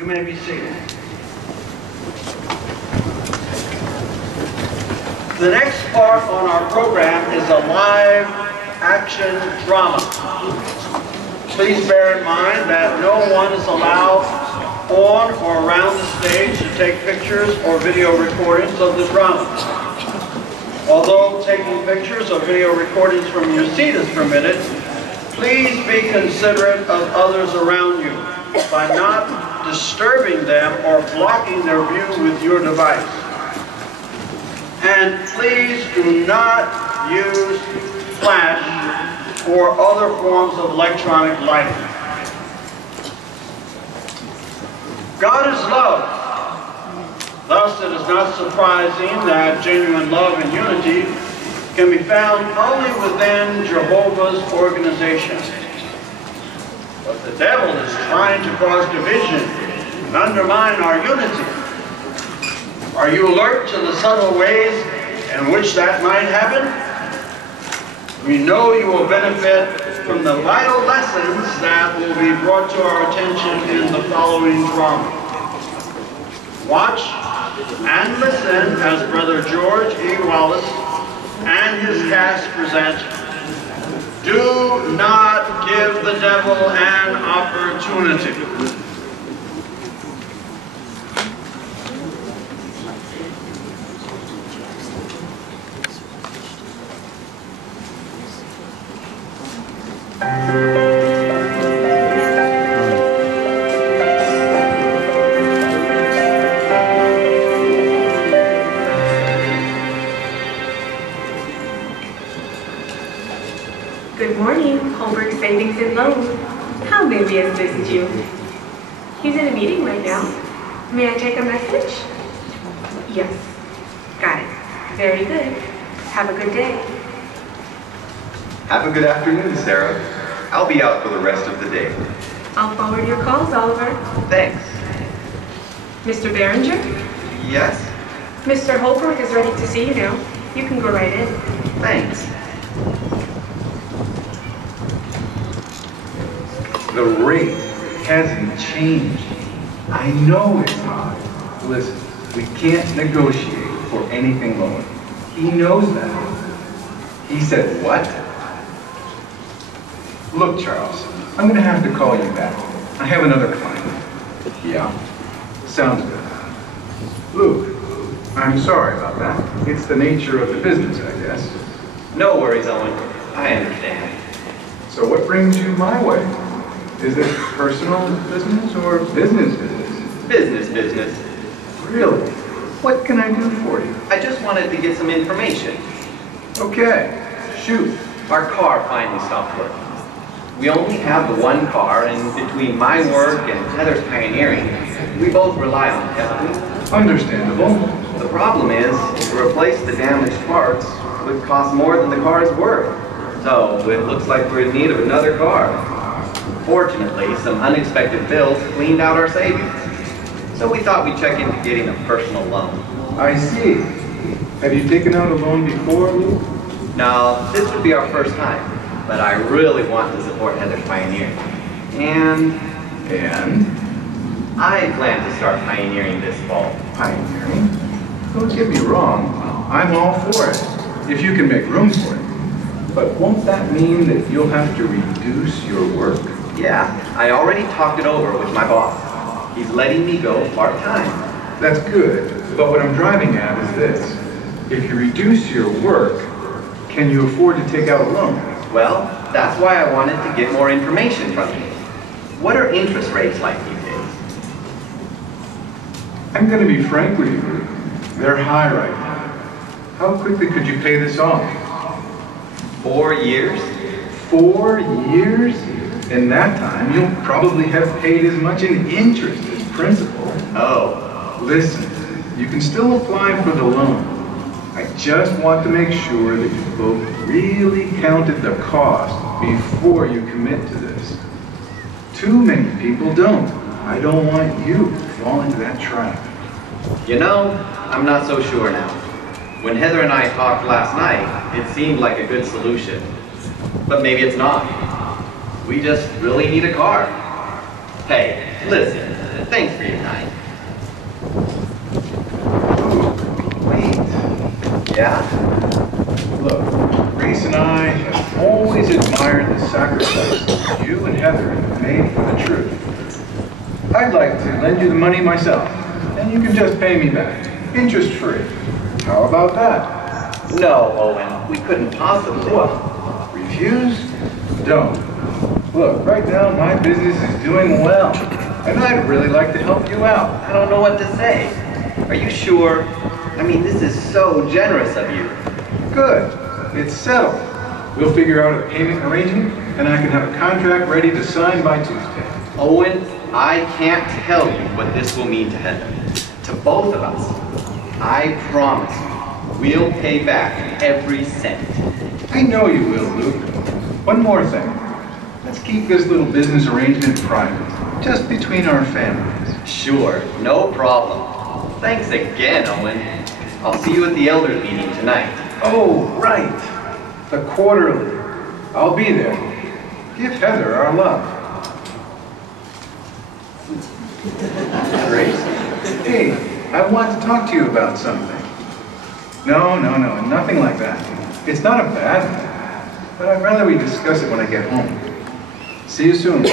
You may be seated. The next part on our program is a live action drama. Please bear in mind that no one is allowed on or around the stage to take pictures or video recordings of the drama. Although taking pictures or video recordings from your seat is permitted, please be considerate of others around you by not disturbing them or blocking their view with your device. And please do not use flash or other forms of electronic lighting. God is love. Thus, it is not surprising that genuine love and unity can be found only within Jehovah's organization. But the devil is trying to cause division and undermine our unity. Are you alert to the subtle ways in which that might happen? We know you will benefit from the vital lessons that will be brought to our attention in the following drama. Watch and listen as Brother George E. Wallace and his cast present Do Not Give the Devil an Opportunity. Good morning, Holbrook Savings and Loan. How may we assist you? He's in a meeting right now. May I take a message? Yes. Got it. Very good. Have a good day. Have a good afternoon, Sarah. I'll be out for the rest of the day. I'll forward your calls, Oliver. Thanks. Mr. Behringer? Yes? Mr. Holbrook is ready to see you now. You can go right in. Thanks. The rate hasn't changed. I know it's high. Listen, we can't negotiate for anything lower. He knows that. He said what? Look, Charles, I'm going to have to call you back. I have another client. Yeah? Sounds good. Luke, I'm sorry about that. It's the nature of the business, I guess. No worries, Owen. I understand. So what brings you my way? Is it personal business or business business? Business. Really? What can I do for you? I just wanted to get some information. Okay, shoot. Our car finally stopped working. We only have the one car, and between my work and Heather's pioneering, we both rely on it heavily. Understandable. The problem is, to replace the damaged parts would cost more than the car's worth. So, it looks like we're in need of another car. Fortunately, some unexpected bills cleaned out our savings. So we thought we'd check into getting a personal loan. I see. Have you taken out a loan before, Luke? Now, this would be our first time, but I really want to support Heather's pioneering. And I plan to start pioneering this fall. Pioneering? Don't get me wrong. I'm all for it, if you can make room for it. But won't that mean that you'll have to reduce your work? Yeah, I already talked it over with my boss. He's letting me go part-time. That's good, but what I'm driving at is this. If you reduce your work, can you afford to take out a loan? Well, that's why I wanted to get more information from you. What are interest rates like these days? I'm going to be frank with you, Luke. They're high right now. How quickly could you pay this off? 4 years? 4 years? In that time, you'll probably have paid as much in interest as principal. Oh. Listen, you can still apply for the loan. I just want to make sure that you both really counted the cost before you commit to this. Too many people don't. I don't want you to fall into that trap. You know, I'm not so sure now. When Heather and I talked last night, it seemed like a good solution. But maybe it's not. We just really need a car. Hey, listen, thanks for your time. Wait. Yeah? Look, Grace and I have always admired the sacrifice you and Heather have made for the truth. I'd like to lend you the money myself, and you can just pay me back, interest-free. How about that? No, Owen, we couldn't possibly. What? Refuse? Don't. Look, right now my business is doing well, and I'd really like to help you out. I don't know what to say. Are you sure? I mean, this is so generous of you. Good. It's settled. We'll figure out a payment arrangement, and I can have a contract ready to sign by Tuesday. Owen, I can't tell you what this will mean to Heather. To both of us. I promise you, we'll pay back every cent. I know you will, Luke. One more thing. Let's keep this little business arrangement private, just between our families. Sure, no problem. Thanks again, Owen. I'll see you at the elders meeting tonight. Oh, right. The quarterly. I'll be there. Give Heather our love. Grace? Hey, I want to talk to you about something. No, nothing like that. It's not a bad thing, but I'd rather we discuss it when I get home. See you soon.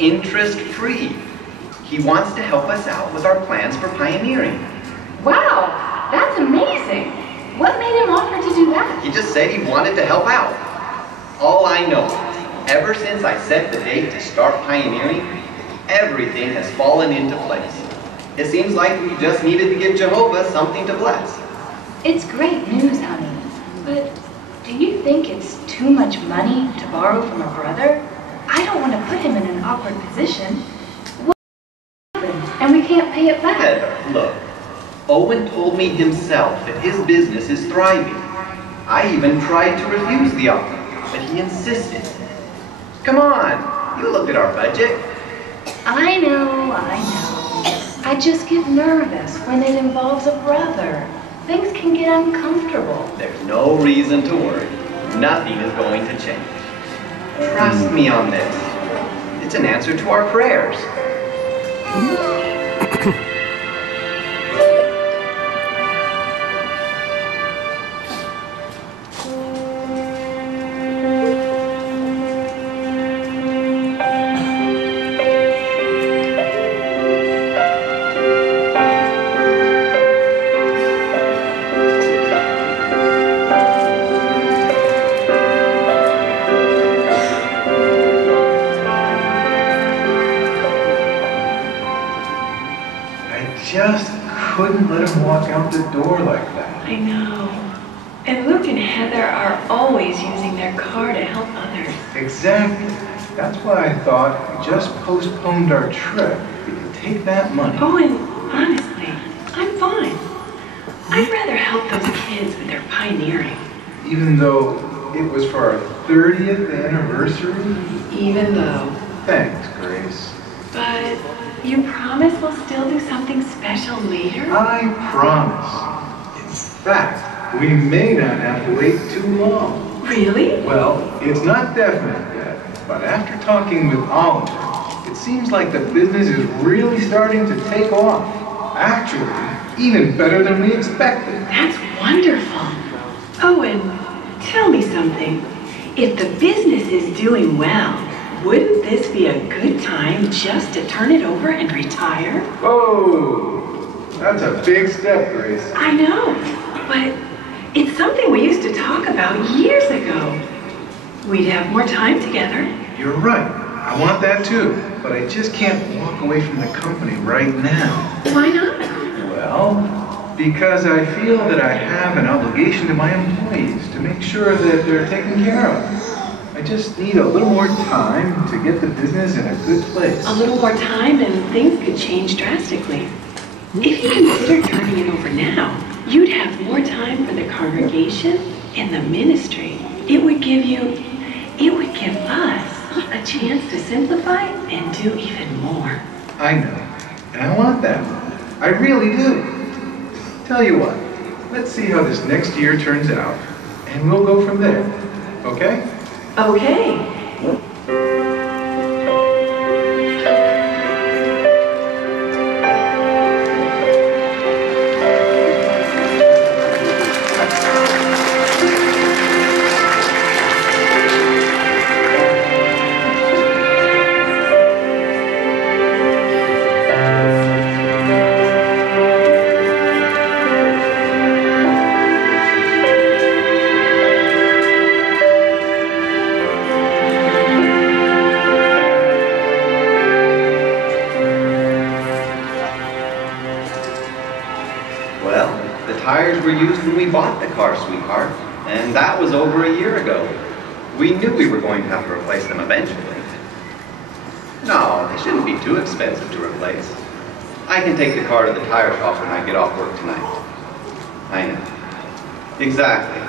Interest-free. He wants to help us out with our plans for pioneering. Wow, that's amazing. What made him offer to do that? He just said he wanted to help out. All I know, ever since I set the date to start pioneering, everything has fallen into place. It seems like we just needed to give Jehovah something to bless. It's great news, honey. But do you think it's too much money to borrow from a brother? I don't want to put him in an awkward position. What happened? And we can't pay it back. Heather, look. Owen told me himself that his business is thriving. I even tried to refuse the offer, but he insisted. Come on, you looked at our budget. I know. I just get nervous when it involves a brother. Things can get uncomfortable. There's no reason to worry. Nothing is going to change. Trust me on this. It's an answer to our prayers. Couldn't let him walk out the door like that. I know. And Luke and Heather are always using their car to help others. Exactly. That's why I thought we just postponed our trip. We could take that money. Oh, and honestly, I'm fine. I'd rather help those kids with their pioneering. Even though it was for our 30th anniversary? Even though. Thanks, Grace. But you promise we'll still do something special later? I promise. In fact, we may not have to wait too long. Really? Well, it's not definite yet, but after talking with Oliver, it seems like the business is really starting to take off. Actually, even better than we expected. That's wonderful. Oh, and tell me something. If the business is doing well, wouldn't this be a good time just to turn it over and retire? Whoa, that's a big step, Grace. I know, but it's something we used to talk about years ago. We'd have more time together. You're right. I want that too, but I just can't walk away from the company right now. Why not? Well, because I feel that I have an obligation to my employees to make sure that they're taken care of. I just need a little more time to get the business in a good place. A little more time and things could change drastically. If you consider turning it over now, you'd have more time for the congregation and the ministry. It would give us a chance to simplify and do even more. I know, and I want that. I really do. Tell you what, let's see how this next year turns out, and we'll go from there, okay? Okay. Used when we bought the car, sweetheart, and that was over a year ago. We knew we were going to have to replace them eventually. No, they shouldn't be too expensive to replace. I can take the car to the tire shop when I get off work tonight. I know. Exactly.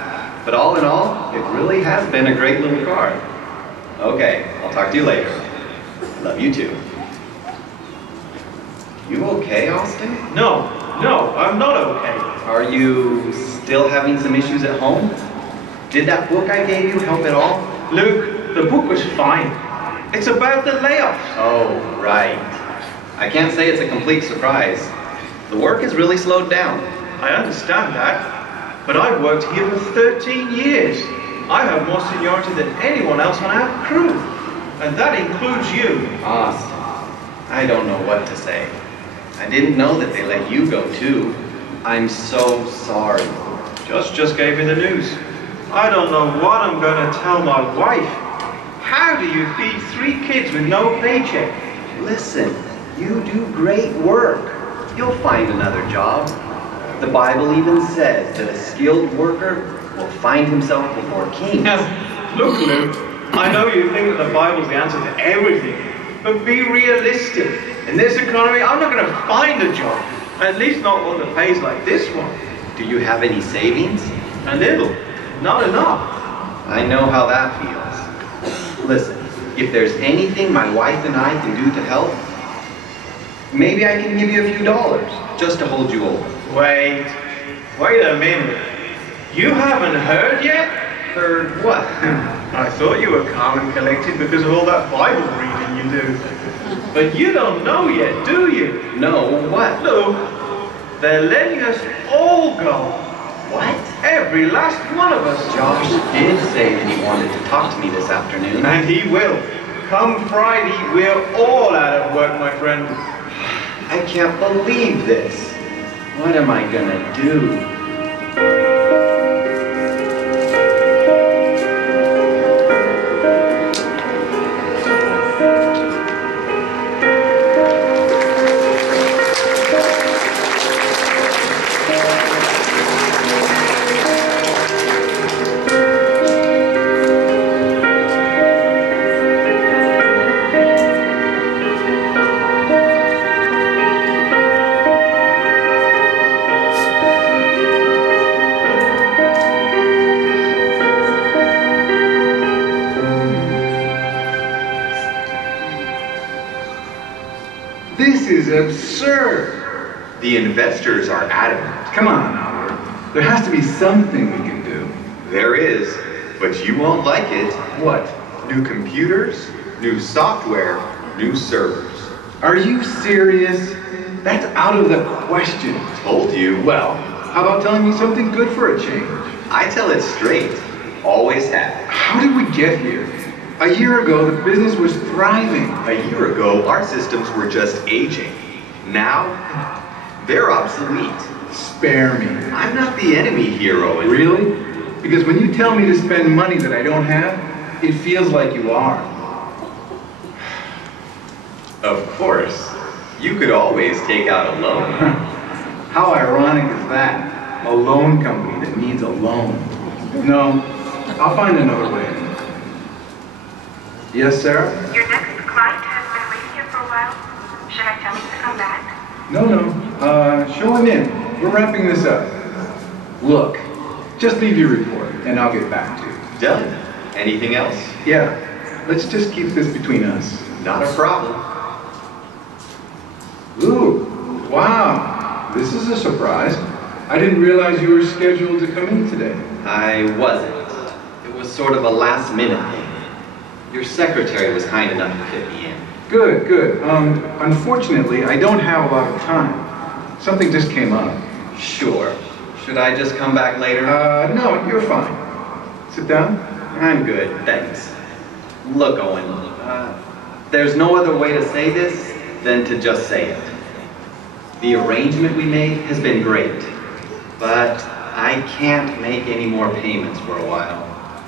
But all in all, it really has been a great little car. Okay, I'll talk to you later. Love you too. You okay, Austin? No, I'm not okay. Are you still having some issues at home? Did that book I gave you help at all? Luke, the book was fine. It's about the layoffs. Oh, right. I can't say it's a complete surprise. The work has really slowed down. I understand that, but I've worked here for 13 years. I have more seniority than anyone else on our crew, and that includes you. Austin, I don't know what to say. I didn't know that they let you go too. I'm so sorry. Just gave me the news. I don't know what I'm going to tell my wife. How do you feed 3 kids with no paycheck? Listen, you do great work. You'll find another job. The Bible even says that a skilled worker will find himself before kings. Now, look, Luke, I know you think that the Bible's the answer to everything, but be realistic. In this economy, I'm not going to find a job. At least not one that pays like this one. Do you have any savings? A little. Not enough. I know how that feels. Listen, if there's anything my wife and I can do to help, maybe I can give you a few dollars just to hold you over. Wait a minute. You haven't heard yet? Heard what? I thought you were calm and collected because of all that Bible reading you do. But you don't know yet, do you? No, what? Look, they're letting us all go. What? Every last one of us. Josh did say that he wanted to talk to me this afternoon. And he will. Come Friday, we're all out of work, my friend. I can't believe this. What am I gonna do? Absurd. The investors are adamant. Come on, Howard. There has to be something we can do. There is, but you won't like it. What? New computers, new software, new servers. Are you serious? That's out of the question. Told you. Well, how about telling me something good for a change? I tell it straight. Always have. How did we get here? A year ago, the business was thriving. A year ago, our systems were just aging. Now, they're obsolete. Spare me. I'm not the enemy here, Owen. Really? Because when you tell me to spend money that I don't have, it feels like you are. Of course. You could always take out a loan. How ironic is that? A loan company that needs a loan. No, I'll find another way. Yes, Sarah? Your next client has been waiting here for a while. Should I tell him to come back? No. Show him in. We're wrapping this up. Look, just leave your report, and I'll get back to you. Done. Anything else? Yeah, let's just keep this between us. Not a problem. Ooh, wow. This is a surprise. I didn't realize you were scheduled to come in today. I wasn't. It was sort of a last minute thing. Your secretary was kind enough to fit me in. Good, good. Unfortunately, I don't have a lot of time. Something just came up. Sure. Should I just come back later? No, you're fine. Sit down. I'm good, thanks. Look, Owen, there's no other way to say this than to just say it. The arrangement we made has been great, but I can't make any more payments for a while.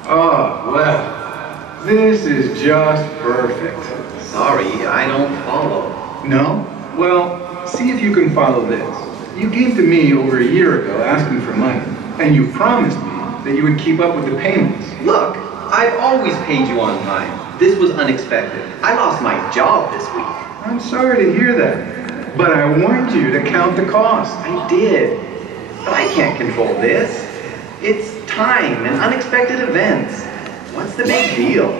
Oh, well, this is just perfect. Sorry, I don't follow. No? Well, see if you can follow this. You came to me over a year ago asking for money, and you promised me that you would keep up with the payments. Look, I've always paid you on time. This was unexpected. I lost my job this week. I'm sorry to hear that, but I warned you to count the cost. I did, but I can't control this. It's time and unexpected events. What's the big deal?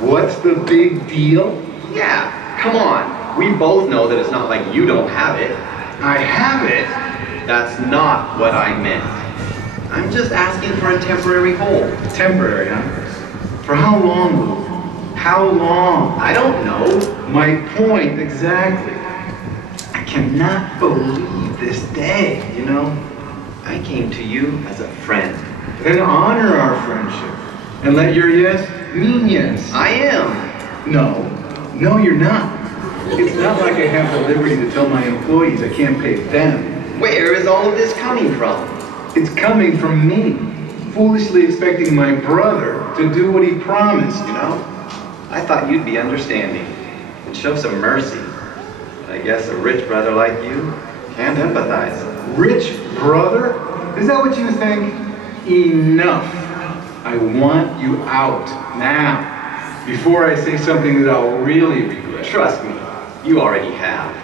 What's the big deal? Yeah, come on. We both know that it's not like you don't have it. I have it. That's not what I meant. I'm just asking for a temporary hold. Temporary, huh? For how long, Lou? How long? I don't know. My point, exactly. I cannot believe this day, you know? I came to you as a friend. Then honor our friendship and let your yes mean yes. I am. No, you're not. It's not like I have the liberty to tell my employees I can't pay them. Where is all of this coming from? It's coming from me, foolishly expecting my brother to do what he promised, you know? I thought you'd be understanding and show some mercy. But I guess a rich brother like you can't empathize. Rich brother? Is that what you think? Enough. I want you out now, before I say something that I'll really regret. Trust me, you already have.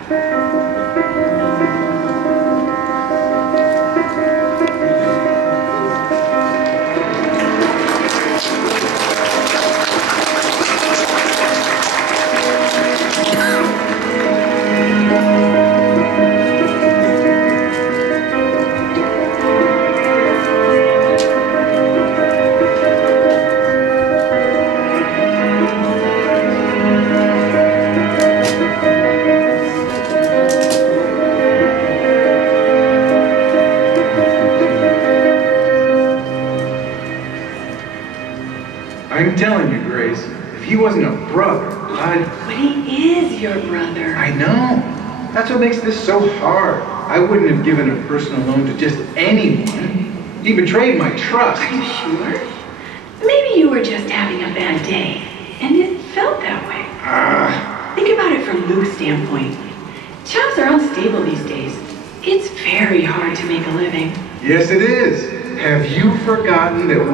I'm telling you, Grace, if he wasn't a brother, But he is your brother. I know. That's what makes this so hard. I wouldn't have given a personal loan to just anyone. He betrayed my trust. Are you sure? Maybe you were just having a bad day, and it felt that way. Think about it from Luke's standpoint. Jobs are unstable these days. It's very hard to make a living. Yes, it is. Have you forgotten that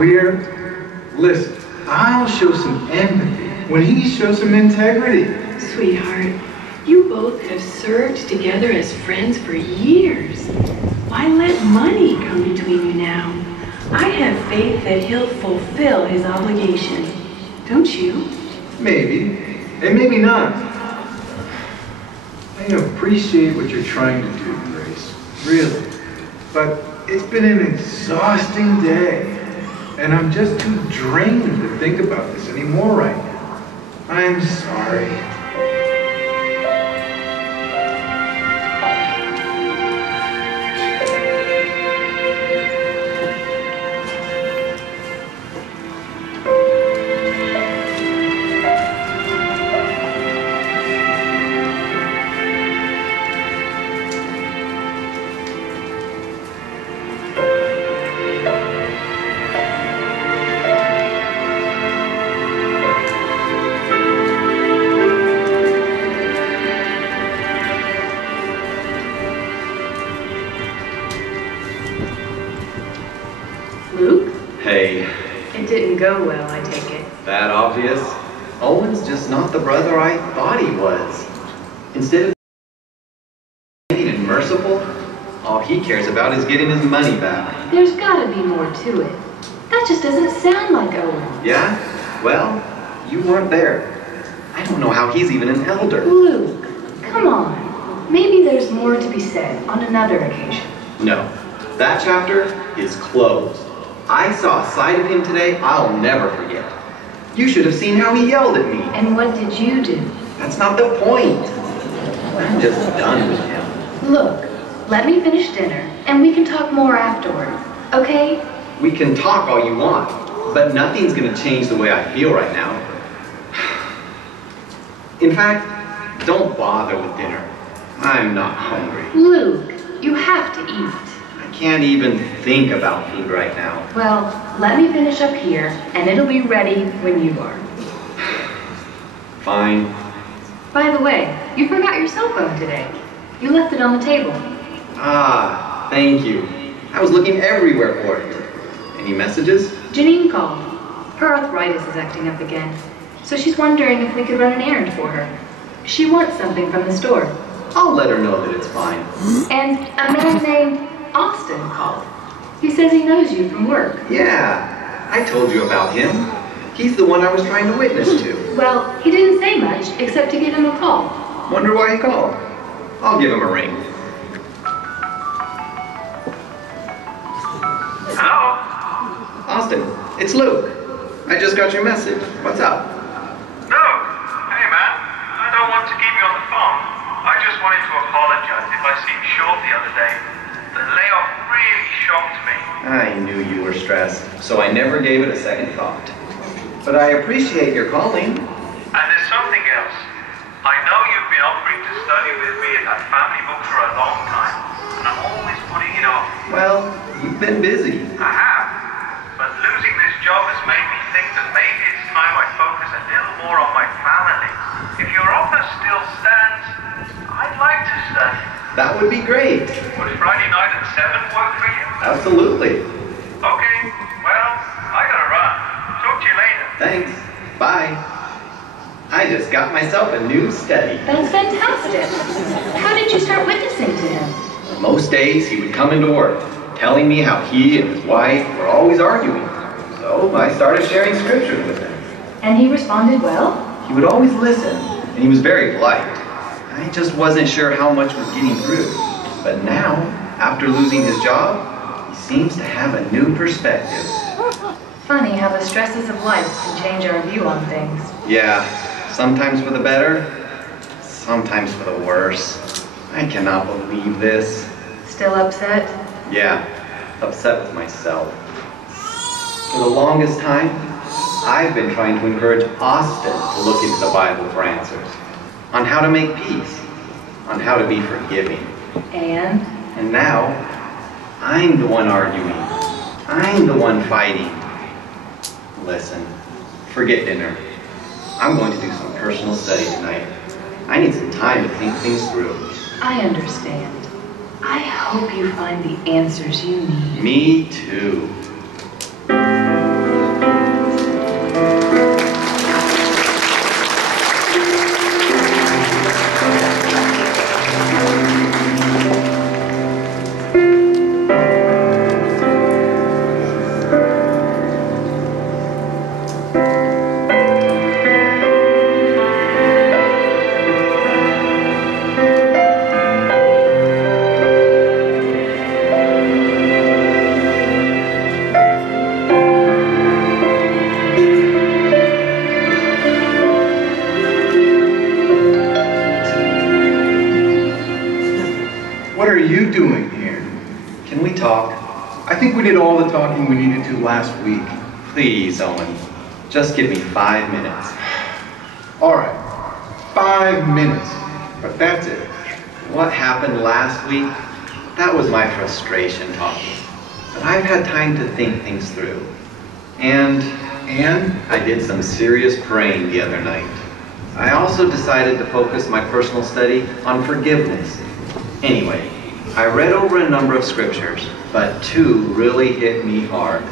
Listen, I'll show some empathy when he shows some integrity. Sweetheart, you both have served together as friends for years. Why let money come between you now? I have faith that he'll fulfill his obligation. Don't you? Maybe, and maybe not. I appreciate what you're trying to do, Grace. Really. But it's been an exhausting day. And I'm just too drained to think about this anymore right now. I'm sorry. Luke? Hey, It didn't go well, I take it. that obvious? Owen's just not the brother I thought he was. Instead of being and merciful, all he cares about is getting his money back. There's gotta be more to it. That just doesn't sound like Owen. Yeah? Well, you weren't there. I don't know how he's even an elder. Luke, come on. Maybe there's more to be said on another occasion. No, that chapter is closed. I saw a side of him today I'll never forget. You should have seen how he yelled at me. And what did you do? That's not the point. I'm just done with him. Look, let me finish dinner, and we can talk more afterward, okay? We can talk all you want, but nothing's gonna change the way I feel right now. In fact, don't bother with dinner. I'm not hungry. Luke, you have to eat. I can't even think about food right now. Well, let me finish up here, and it'll be ready when you are. Fine. By the way, you forgot your cell phone today. You left it on the table. Ah, thank you. I was looking everywhere for it. Any messages? Janine called. Her arthritis is acting up again, so she's wondering if we could run an errand for her. She wants something from the store. I'll let her know that it's fine. And a man named Austin called. He says he knows you from work. Yeah, I told you about him. He's the one I was trying to witness to. Well, he didn't say much except to give him a call. Wonder why he called. I'll give him a ring. Hello? Austin, it's Luke. I just got your message. What's up? Luke? Hey man, I don't want to keep you on the phone. I just wanted to apologize if I seemed short the other day. The layoff really shocked me. I knew you were stressed, so I never gave it a second thought. But I appreciate your calling. And there's something else. I know you've been offering to study with me at that family book for a long time, and I'm always putting it off. Well, you've been busy. I have. But losing this job has made me think that maybe it's time I focus a little more on my family. If your offer still stands, I'd like to study. That would be great. Would Friday night at 7 work for you? Absolutely. Okay, well, I gotta run. Talk to you later. Thanks. Bye. I just got myself a new study. That's fantastic. How did you start witnessing to him? Most days he would come into work, telling me how he and his wife were always arguing. So I started sharing scriptures with him. And he responded well? He would always listen, and he was very polite. I just wasn't sure how much was getting through. But now, after losing his job, he seems to have a new perspective. Funny how the stresses of life can change our view on things. Yeah, sometimes for the better, sometimes for the worse. I cannot believe this. Still upset? Yeah, upset with myself. For the longest time, I've been trying to encourage Austin to look into the Bible for answers. On how to make peace. On how to be forgiving. And now, I'm the one arguing. I'm the one fighting. Listen, forget dinner. I'm going to do some personal study tonight. I need some time to think things through. I understand. I hope you find the answers you need. Me too. What are you doing here? Can we talk? I think we did all the talking we needed to last week. Please, Owen. Just give me 5 minutes. All right, 5 minutes, but that's it. What happened last week, that was my frustration talking. But I've had time to think things through. And I did some serious praying the other night. I also decided to focus my personal study on forgiveness. Anyway, I read over a number of scriptures, but 2 really hit me hard.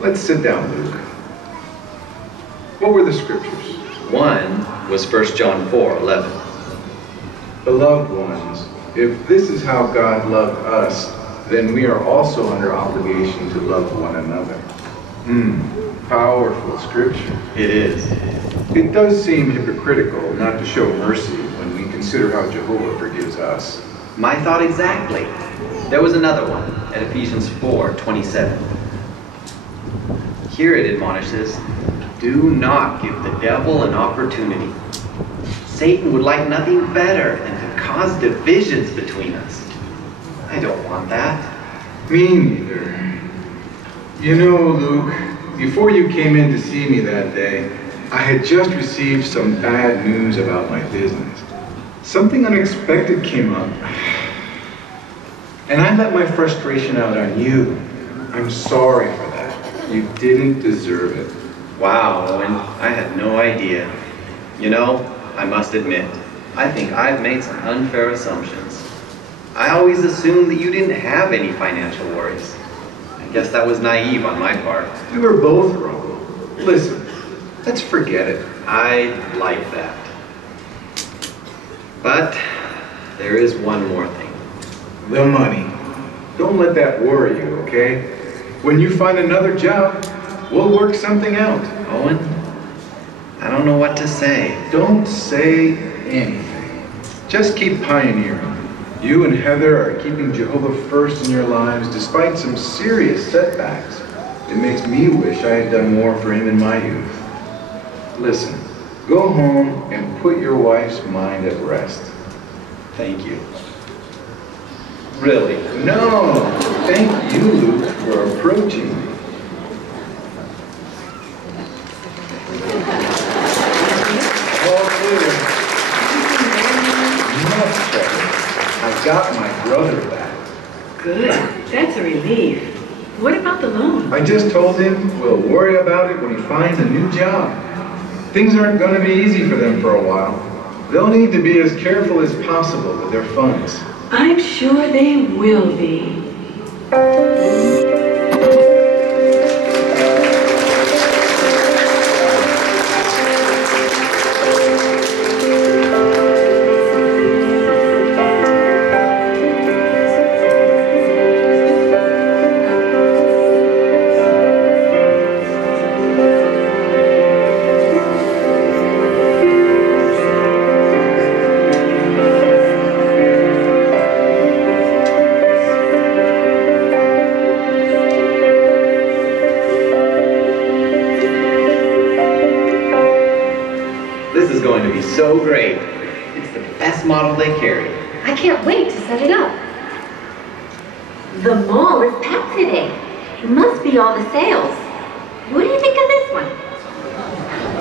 Let's sit down, Luke. What were the scriptures? One was 1 John 4:11. Beloved ones, if this is how God loved us, then we are also under obligation to love one another. Powerful scripture. It is. It does seem hypocritical not to show mercy when we consider how Jehovah forgives us. My thought exactly. There was another one at Ephesians 4:27. Here it admonishes, do not give the devil an opportunity. Satan would like nothing better than to cause divisions between us. I don't want that. Me neither. You know, Luke, before you came in to see me that day, I had just received some bad news about my business. Something unexpected came up. And I let my frustration out on you. I'm sorry for that. You didn't deserve it. Wow, Owen, I had no idea. You know, I must admit, I think I've made some unfair assumptions. I always assumed that you didn't have any financial worries. I guess that was naive on my part. We were both wrong. Listen, let's forget it. I like that. But there is one more thing. The money. Don't let that worry you, okay? When you find another job, we'll work something out. Owen, I don't know what to say. Don't say anything. Just keep pioneering. You and Heather are keeping Jehovah first in your lives despite some serious setbacks. It makes me wish I had done more for him in my youth. Listen, go home and put your wife's mind at rest. Thank you. Really? No, thank you, Luke, for approaching me. All clear. Much better. I got my brother back. Good. That's a relief. What about the loan? I just told him we'll worry about it when he finds a new job. Things aren't going to be easy for them for a while. They'll need to be as careful as possible with their funds. I'm sure they will be. So great. It's the best model they carry. I can't wait to set it up. The mall is packed today. It must be all the sales. What do you think of this one?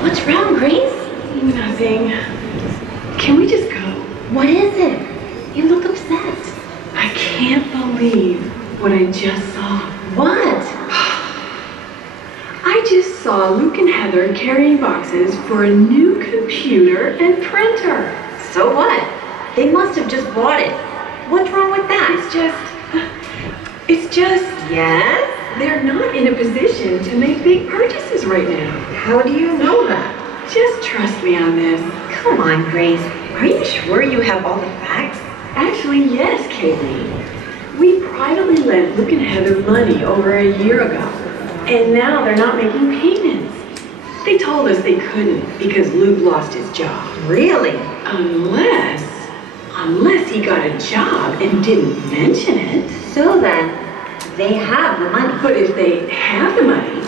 What's wrong, Grace? Nothing. Can we just go? What is it? You look upset. I can't believe what I just saw. What? I just saw Luke and Heather carrying boxes for a new computer and printer. So what? They must have just bought it. What's wrong with that? It's just, Yes? they're not in a position to make big purchases right now. How do you know that? Just trust me on this. Come on, Grace. Are you sure you have all the facts? Actually, yes, Kaylee. We privately lent Luke and Heather money over a year ago, and now they're not making payments. They told us they couldn't because Luke lost his job. Really? Unless he got a job and didn't mention it. So then, they have the money. But if they have the money,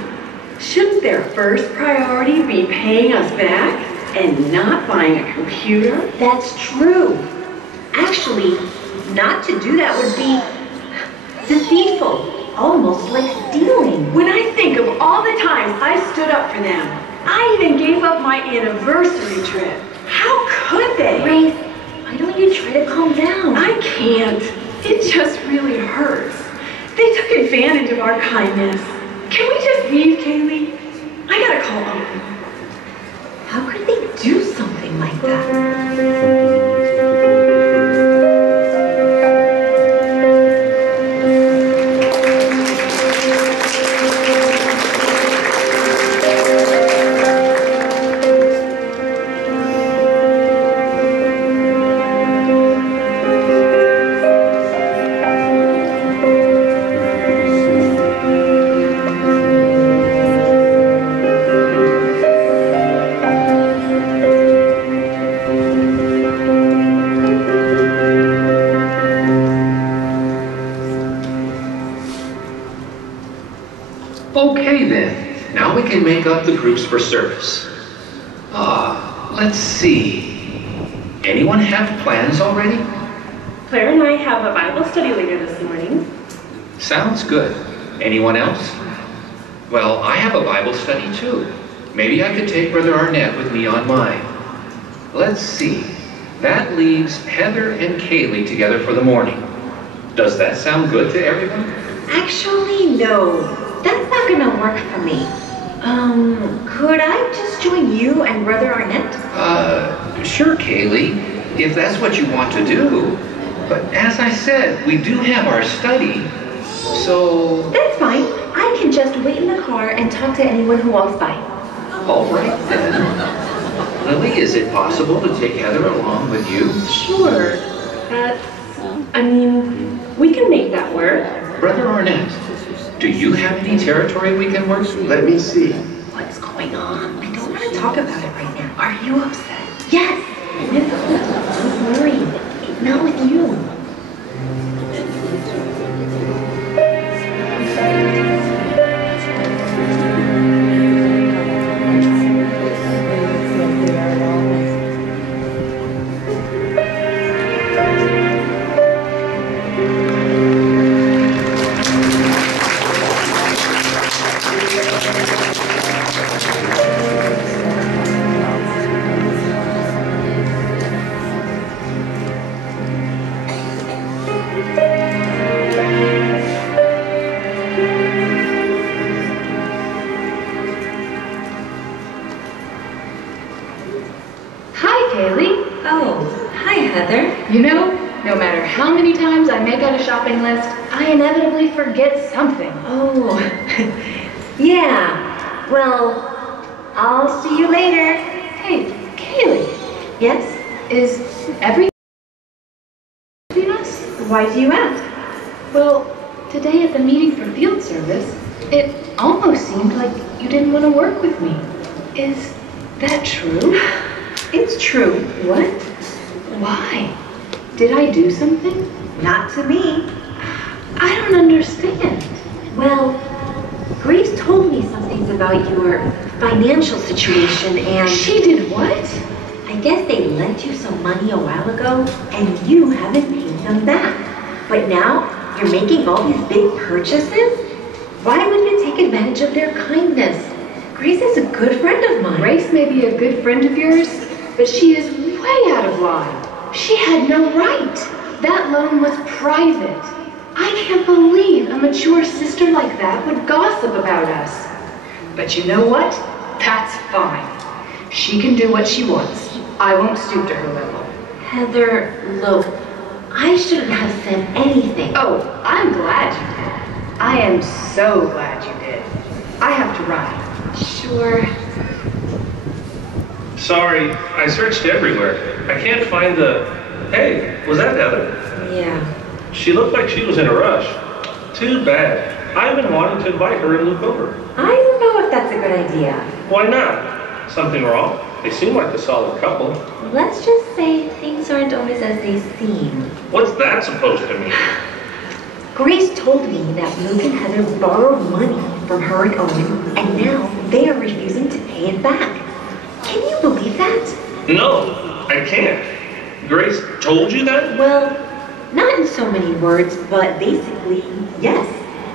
shouldn't their first priority be paying us back and not buying a computer? That's true. Actually, not to do that would be deceitful, almost like stealing. When I think of all the times I stood up for them, I even gave up my anniversary trip. How could they? Grace, why don't you try to calm down? I can't. It just really hurts. They took advantage of our kindness. Can we just leave, Kaylee? I gotta call Owen. How could they do something like that? Okay then, now we can make up the groups for service. Let's see. Anyone have plans already? Claire and I have a Bible study later this morning. Sounds good. Anyone else? Well, I have a Bible study too. Maybe I could take Brother Arnett with me on mine. Let's see. That leaves Heather and Kaylee together for the morning. Does that sound good to everyone? Actually, no. That's not gonna work for me. Could I just join you and Brother Arnett? Sure, Kaylee, if that's what you want to do. But as I said, we do have our study, so... That's fine. I can just wait in the car and talk to anyone who walks by. All right, then. Lily, is it possible to take Heather along with you? Sure. We can make that work. Brother Arnett, do you have any territory we can work through? Let me see. What's going on? I don't want to talk about it right now. Are you upset? Yes. No, don't worry. Not with you. You know, no matter how many times I make out a shopping list, I inevitably forget something. Oh, yeah. Well, I'll see you later. Hey, Kaylee. Yes? Is everything between us? Why do you ask? Well, today at the meeting for field service, it almost seemed like you didn't want to work with me. Is that true? It's true. What? Why? Did I do something? Not to me. I don't understand. Well, Grace told me some things about your financial situation and... She did what? I guess they lent you some money a while ago and you haven't paid them back. But now you're making all these big purchases? Why would you take advantage of their kindness? Grace is a good friend of mine. Grace may be a good friend of yours, but she is way out of line. She had no right. That loan was private. I can't believe a mature sister like that would gossip about us. But you know what? That's fine. She can do what she wants. I won't stoop to her level. Heather, look, I shouldn't have said anything. Oh, I'm glad you did. I am so glad you did. I have to run. Sure. Sorry, I searched everywhere. I can't find the... Hey, was that Heather? Yeah. She looked like she was in a rush. Too bad. I've been wanting to invite her and Luke over. I don't know if that's a good idea. Why not? Something wrong? They seem like a solid couple. Let's just say things aren't always as they seem. What's that supposed to mean? Grace told me that Luke and Heather borrowed money from her and Owen, and now they are refusing to pay it back. Can you believe that? No, I can't. Grace told you that? Well, not in so many words, but basically, yes.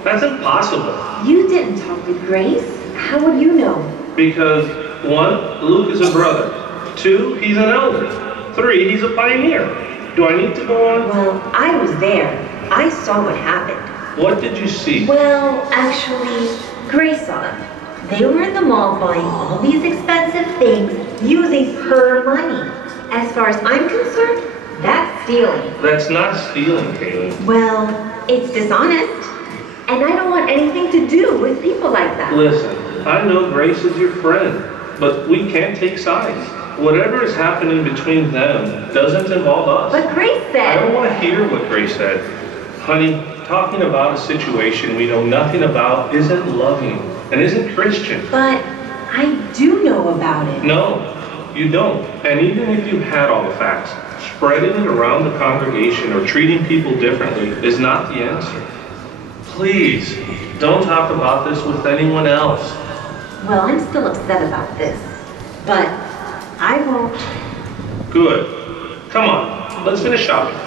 That's impossible. You didn't talk with Grace. How would you know? Because 1, Luke is a brother. 2, he's an elder. 3, he's a pioneer. Do I need to go on? Well, I was there. I saw what happened. What did you see? Well, actually, Grace saw them. They were in the mall buying all these expensive things using her money. As far as I'm concerned, that's stealing. That's not stealing, Kaylee. Well, it's dishonest. And I don't want anything to do with people like that. Listen, I know Grace is your friend, but we can't take sides. Whatever is happening between them doesn't involve us. But Grace said... I don't want to hear what Grace said. Honey, talking about a situation we know nothing about isn't loving and isn't Christian. But I do know about it. No, you don't. And even if you had all the facts, spreading it around the congregation or treating people differently is not the answer. Please, Don't talk about this with anyone else. Well, I'm still upset about this, but I won't. Good. Come on, let's finish shopping.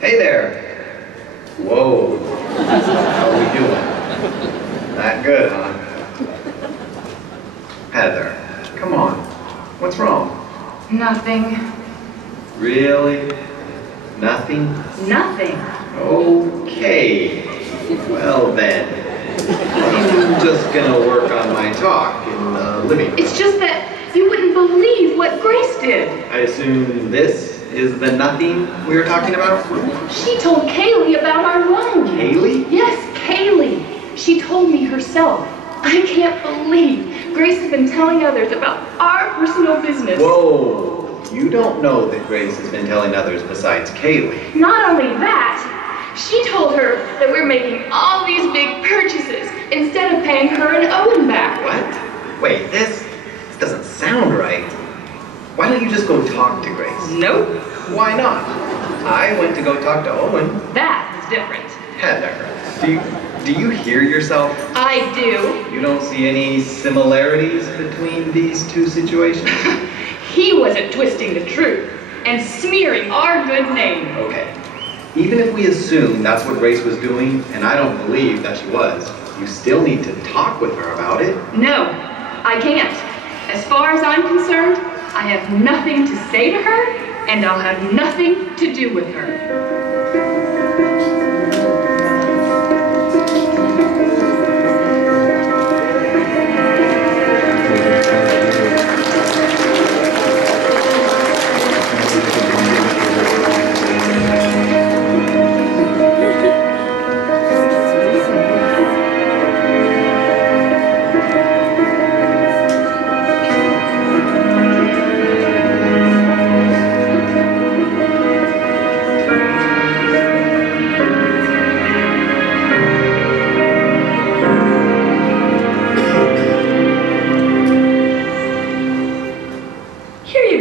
Hey there. Whoa. How are we doing? Not good, huh? Heather, come on. What's wrong? Nothing. Really? Nothing? Nothing. Okay. Well then. I'm just gonna work on my talk in the living room. It's just that you wouldn't believe what Grace did. I assume this is the nothing we were talking about? She told Kaylee about our loan. Kaylee? Yes, Kaylee. She told me herself. I can't believe Grace has been telling others about our personal business. Whoa. You don't know that Grace has been telling others besides Kaylee. Not only that, she told her that we're making all these big purchases instead of paying her and Owen back. What? Wait, this doesn't sound right. Why don't you just go talk to Grace? Nope. Why not? I went to go talk to Owen. That is different. Heather, do you hear yourself? I do. You don't see any similarities between these two situations? He wasn't twisting the truth and smearing our good name. Okay. Even if we assume that's what Grace was doing, and I don't believe that she was, you still need to talk with her about it. No, I can't. As far as I'm concerned, I have nothing to say to her, and I'll have nothing to do with her.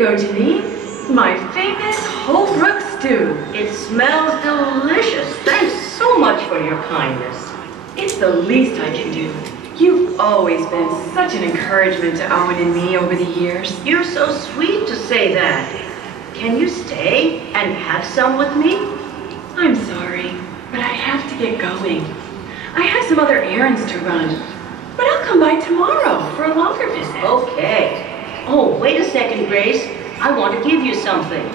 Janine, my famous Holbrook stew. It smells delicious. Thanks so much for your kindness. It's the least I can do. You've always been such an encouragement to Owen and me over the years. You're so sweet to say that. Can you stay and have some with me? I'm sorry, but I have to get going. I have some other errands to run. But I'll come by tomorrow for a longer visit. Okay. Oh, wait a second, Grace. I want to give you something.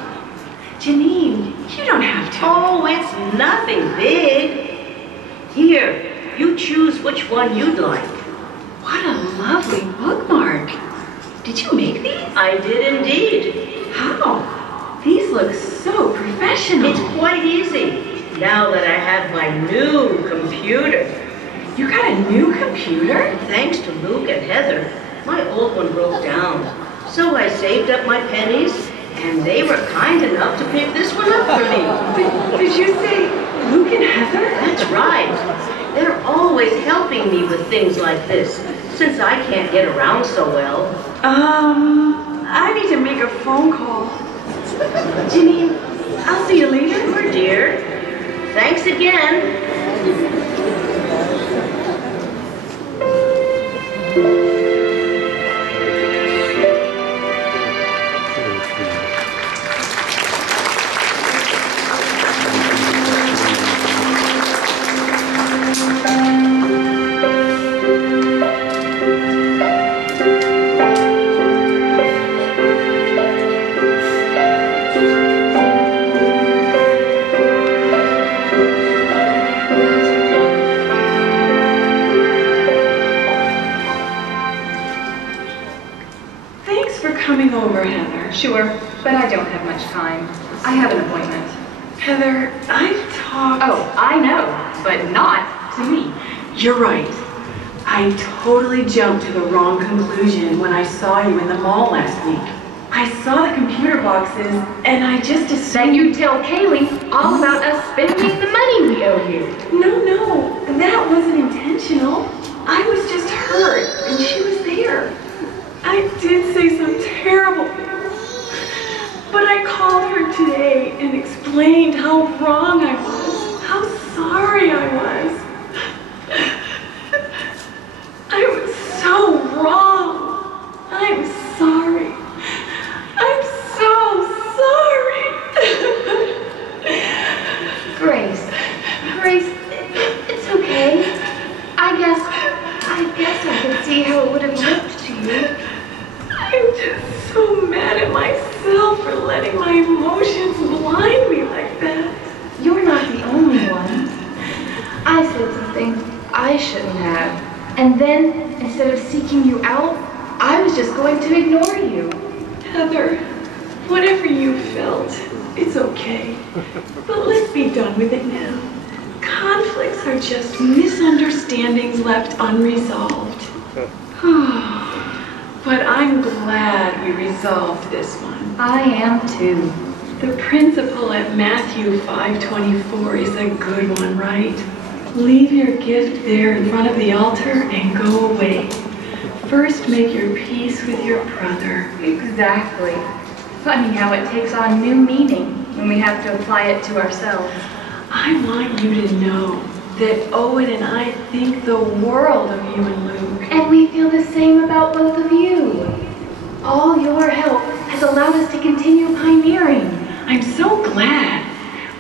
Janine, you don't have to. Oh, it's nothing big. Here, you choose which one you'd like. What a lovely bookmark. Did you make these? I did indeed. How? These look so professional. It's quite easy, now that I have my new computer. You got a new computer? Thanks to Luke and Heather. My old one broke down. So I saved up my pennies, and they were kind enough to pick this one up for me. Did you say Luke and Heather? That's right. They're always helping me with things like this, since I can't get around so well. I need to make a phone call. Janine, I'll see you later. Sure, dear. Thanks again. for coming over, Heather. Sure, but I don't have much time. I have an appointment. Heather, I've talked... Oh, I know, but not to me. You're right. I totally jumped to the wrong conclusion when I saw you in the mall last week. I saw the computer boxes, and I just assumed... Then you tell Kaylee all about us spending the money we owe you. No, that wasn't intentional. I was just hurt, and she was there. I did say some terrible things, but I called her today and explained how wrong I was, how sorry I was. I was so wrong. I'm sorry. I'm so sorry. Grace, it's okay. I guess I could see how it would have looked to you. I'm just so mad at myself for letting my emotions blind me like that. You're not the only one. I said something I shouldn't have. And then, instead of seeking you out, I was just going to ignore you. Heather, whatever you felt, it's okay. But let's be done with it now. Conflicts are just misunderstandings left unresolved. But I'm glad we resolved this one. I am too. The principle at Matthew 5:24 is a good one, right? Leave your gift there in front of the altar and go away. First make your peace with your brother. Exactly. Funny how it takes on new meaning when we have to apply it to ourselves. I want you to know that Owen and I think the world of you and Luke. And we feel the same about both of you. All your help has allowed us to continue pioneering. I'm so glad.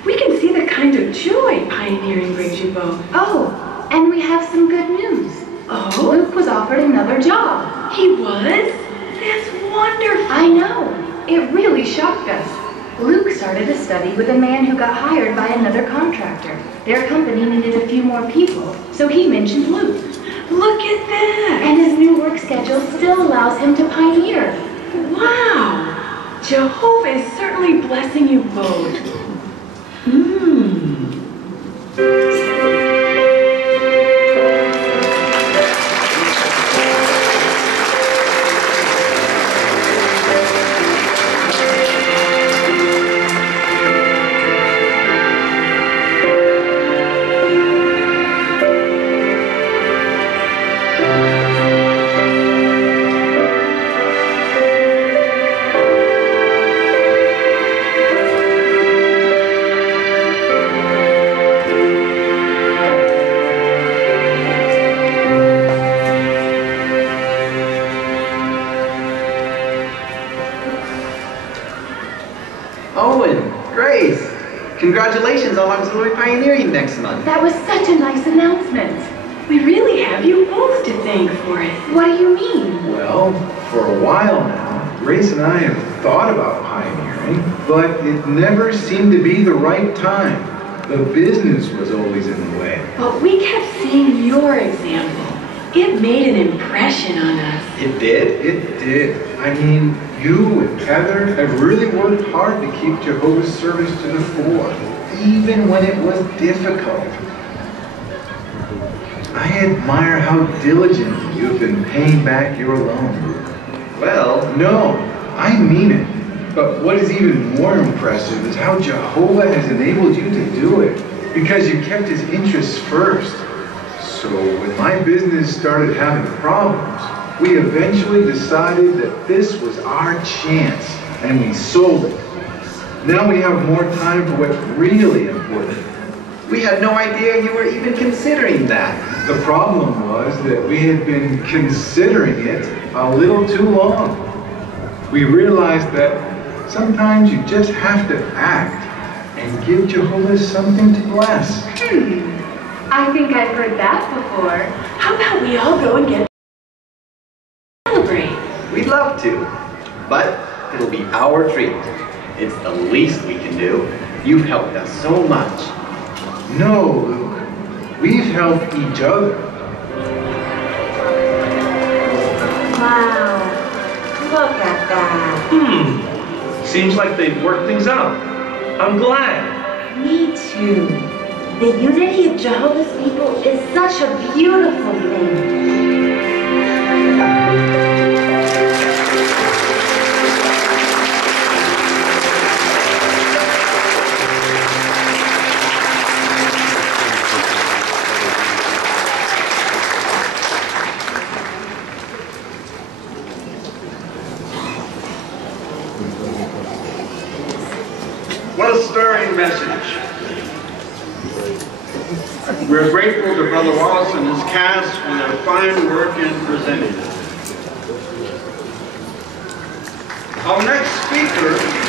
We can see the kind of joy pioneering brings you both. Oh, and we have some good news. Oh? Luke was offered another job. He was? That's wonderful. I know. It really shocked us. Luke started a study with a man who got hired by another contractor. Their company needed a few more people, so he mentioned Luke. Look at that! And his new work schedule still allows him to pioneer. Wow! Jehovah is certainly blessing you both. Congratulations on Auxiliary Pioneering next month. That was such a nice announcement. We really have you both to thank for it. What do you mean? Well, for a while now, Grace and I have thought about pioneering, but it never seemed to be the right time. The business was always in the way. But we kept seeing your example. It made an impression on us. It did? It did. I mean, you and Heather have really worked hard to keep Jehovah's service to the fore, even when it was difficult. I admire how diligently you've been paying back your loan, Luke. Well, no, I mean it. But what is even more impressive is how Jehovah has enabled you to do it, because you kept his interests first. So when my business started having problems, we eventually decided that this was our chance, and we sold it. Now we have more time for what's really important. We had no idea you were even considering that. The problem was that we had been considering it a little too long. We realized that sometimes you just have to act and give Jehovah something to bless. I think I've heard that before. How about we all go and get celebrate? We'd love to, but it'll be our treat. It's the least we can do. You've helped us so much. No, Luke. We've helped each other. Wow. Look at that. Seems like they've worked things out. I'm glad. Me too. The unity of Jehovah's people is such a beautiful thing. What a stirring message. We're grateful to Brother Wallace and his cast for their fine work in presenting it. Our next speaker